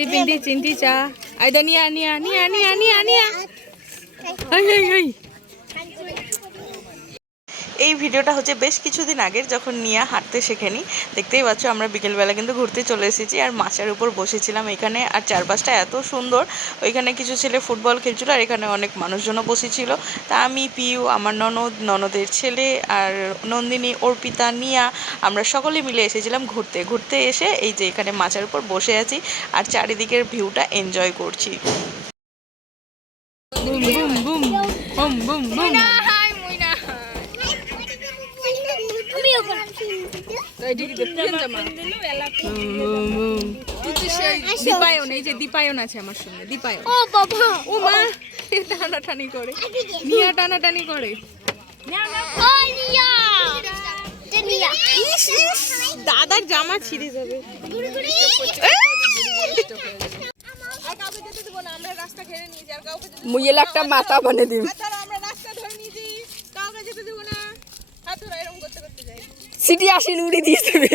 চিন্টি পিন্টি চিন্টি চা আইদা নিয়া নিয়া নিয়া নিয়া নিয়া নিয়া আই আই আই এই ভিডিওটা হচ্ছে বেশ কিছুদিন আগের যখন নিয়া হাঁটতে শেখেনি। দেখতেই পাচ্ছ আমরা বিকেলবেলা কিন্তু ঘুরতে চলে এসেছি আর মাছের উপর বসেছিলাম এখানে আর চারপাশটা এত সুন্দর। ওইখানে কিছু ছেলে ফুটবল খেলছিল আর এখানে অনেক মানুষজনও বসেছিল। তা আমি, পিউ, আমার ননদ, ননদের ছেলে আর নন্দিনী, অর্পিতা, নিয়া আমরা সকলে মিলে এসেছিলাম ঘুরতে। ঘুরতে এসে এই যে এখানে মাছের উপর বসে আছি আর চারিদিকের ভিউটা এনজয় করছি। দীপায়ন এই যে দীপায়ন আছে আমার সঙ্গে দীপায়ন। ও বাবা। ও মা টানাটানি করে। নিয়া টানাটানি দাদার জামা ছিঁড়ে যাবে। মুই একটা মাথা বানিয়ে দিম সিটি আসিন উড়ে দিয়ে দেবে।